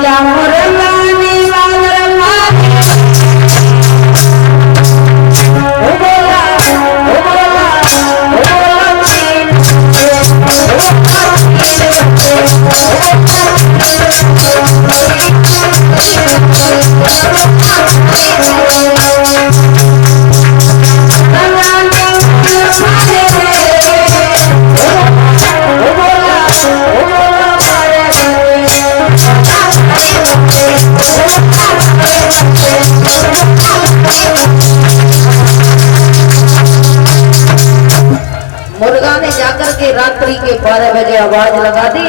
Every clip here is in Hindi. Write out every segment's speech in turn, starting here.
क्या मुरलाने मुर्गा ने जाकर के रात्रि के 12 बजे आवाज लगा दी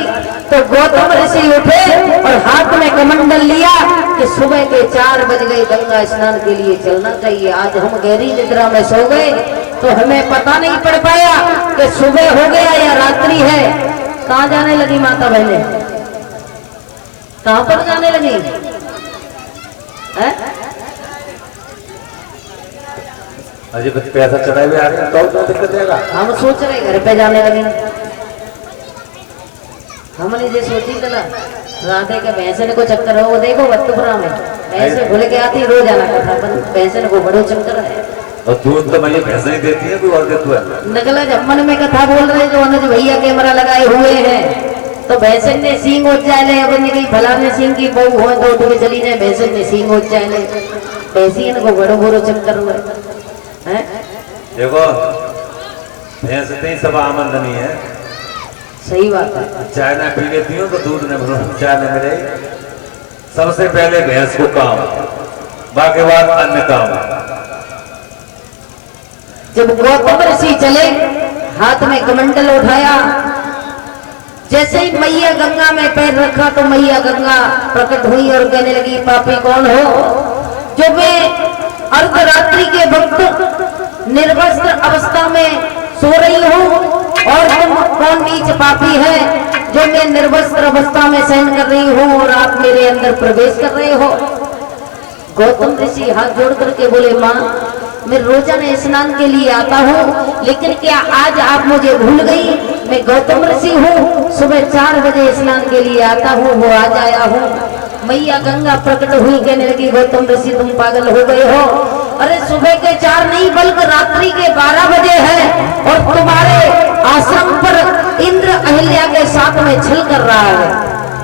तो गौतम ऋषि उठे और हाथ में कमंडल लिया कि सुबह के 4 बज गए, गंगा स्नान के लिए चलना चाहिए। आज हम गहरी निद्रा में सो गए तो हमें पता नहीं पड़ पाया कि सुबह हो गया या रात्रि है। कहाँ जाने लगी माता बहने, कहाँ पर जाने लगी है? अजी पैसा चढ़ाए हुए आ रहे हैं तो दिक्कत देगा। हम सोच रहे घर पे जाने लगे, हमने जो सोची थी ना राधे के भैंसन को चक्कर हो, वो देखो वत्तुपुरा में ऐसे भूल के आती रोज आना कथा भैंसन को बड़ो चक्कर है। और दूध तो मैं भैंस नहीं देती है, कोई और देती है। नगला जम्मन में कथा बोल रहे जो अनुज भैया कैमरा लगाए हुए हैं तो भैंसन ने सींग उच्चाले, अब फलाने सिंह की बहू हो तो उठ के चली जाए, भैंसन ने सींग उच्चाले, ऐसी इनको बड़ो बड़ो चक्कर हुए हैं। देखो भैंस नहीं सब आमदनी है, सही बात है। चाय ना पी लेती हूँ तो दूध न चाय न मिले। सबसे पहले भैंस को काम, बाकी बात अन्य काम। जब गौतम ऋषि चले हाथ में कमंडल उठाया, जैसे ही मैया गंगा में पैर रखा तो मैया गंगा प्रकट हुई और कहने लगी पापी कौन हो जो मैं अर्धरात्रि के वक्त निर्वस्त्र अवस्था में सो रही हूँ, और तुम कौन नीच पापी है जो मैं निर्वस्त्र अवस्था में सहन कर रही हूँ और आप मेरे अंदर प्रवेश कर रहे हो। गौतम ऋषि हाथ जोड़ करके बोले माँ मैं रोजाना स्नान के लिए आता हूँ, लेकिन क्या आज आप मुझे भूल गई? मैं गौतम ऋषि हूँ, सुबह 4 बजे स्नान के लिए आता हूँ, वो आज आया हूँ। मैया गंगा प्रकट हुई, कहने लगी गौतम ऋषि तुम पागल हो गए हो, अरे सुबह के 4 नहीं बल्कि रात्रि के 12 बजे है और तुम्हारे आश्रम पर इंद्र अहिल्या के साथ में छल कर रहा है,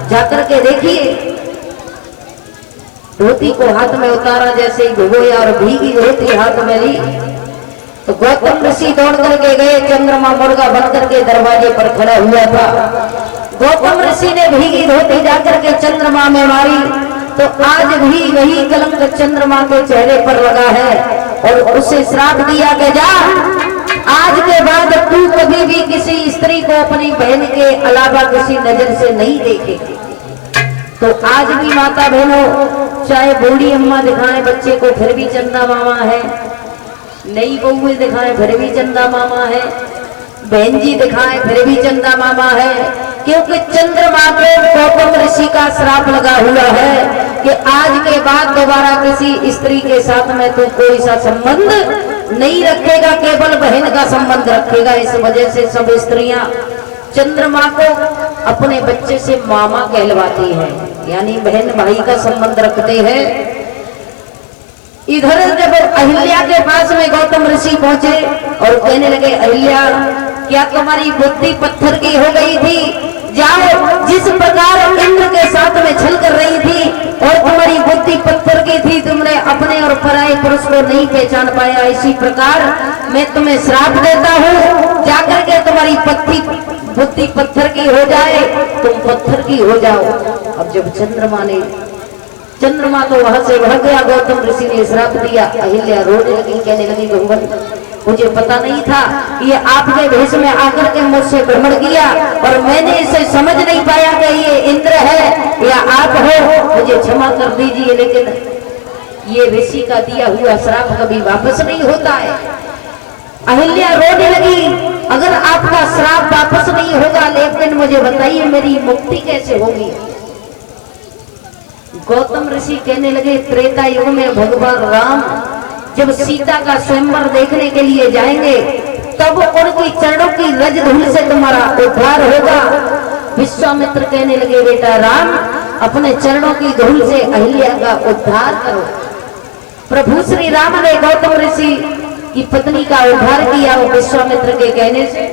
जाकर के देखिए। धोती को हाथ में उतारा, जैसे ही भिगोया और भीगी धोती हाथ में ली तो गौतम ऋषि दौड़ करके गए। चंद्रमा मुर्गा बन करके दरवाजे पर खड़ा हुआ था। गौतम ऋषि ने भीगी धोती जाकर के चंद्रमा में मारी तो आज भी वही कलंक चंद्रमा के चेहरे पर लगा है और उसे श्राप दिया कि जा आज के बाद तू कभी भी किसी स्त्री को अपनी बहन के अलावा किसी नजर से नहीं देखेगी। तो आज भी माता बहनों चाहे बूढ़ी अम्मा दिखाए बच्चे को फिर भी चंदा मामा है, नई बहू दिखाए फिर भी चंदा मामा है, बहन जी दिखाए फिर भी चंदा मामा है, क्योंकि चंद्रमा को गौतम ऋषि का श्राप लगा हुआ है कि आज के बाद दोबारा किसी स्त्री के साथ में तू कोई सा संबंध नहीं रखेगा, केवल बहन का संबंध रखेगा। इस वजह से सब स्त्रियां चंद्रमा को अपने बच्चे से मामा कहलवाती हैं, यानी बहन भाई का संबंध रखते हैं। इधर जब अहिल्या के पास में गौतम ऋषि पहुंचे और कहने लगे अहिल्या क्या तुम्हारी बुद्धि पत्थर की हो गई थी? जाओ, जिस प्रकार इंद्र के साथ में छल कर रही थी और तुम्हारी बुद्धि पत्थर की थी, तुमने अपने और पराये पुरुष को नहीं पहचान पाया, इसी प्रकार मैं तुम्हें श्राप देता हूँ, जाकर के तुम्हारी बुद्धि पत्थर की हो जाए, तुम पत्थर की हो जाओ। अब जब चंद्रमा तो वहां से भाग गया, गौतम ऋषि ने श्राप दिया। अहिल्या रोने लगी, कहने लगी भगवान मुझे पता नहीं था ये आपके भेष में आकर के मुझसे भ्रमण किया और मैंने इसे समझ नहीं पाया कि ये इंद्र है या आप हो, मुझे क्षमा कर दीजिए, लेकिन ये ऋषि का दिया हुआ श्राप कभी वापस नहीं होता है। अहिल्या रोने लगी, अगर आपका श्राप वापस नहीं होगा, लेकिन मुझे बताइए मेरी मुक्ति कैसे होगी? गौतम ऋषि कहने लगे त्रेता युग में भगवान राम जब सीता का स्वयंवर देखने के लिए जाएंगे तब उनकी चरणों की रज धूल से तुम्हारा उद्धार होगा। विश्वामित्र कहने लगे बेटा राम अपने चरणों की धूल से अहिल्या का उद्धार करो। प्रभु श्री राम ने गौतम ऋषि की पत्नी का उद्धार किया वो विश्वामित्र के कहने से।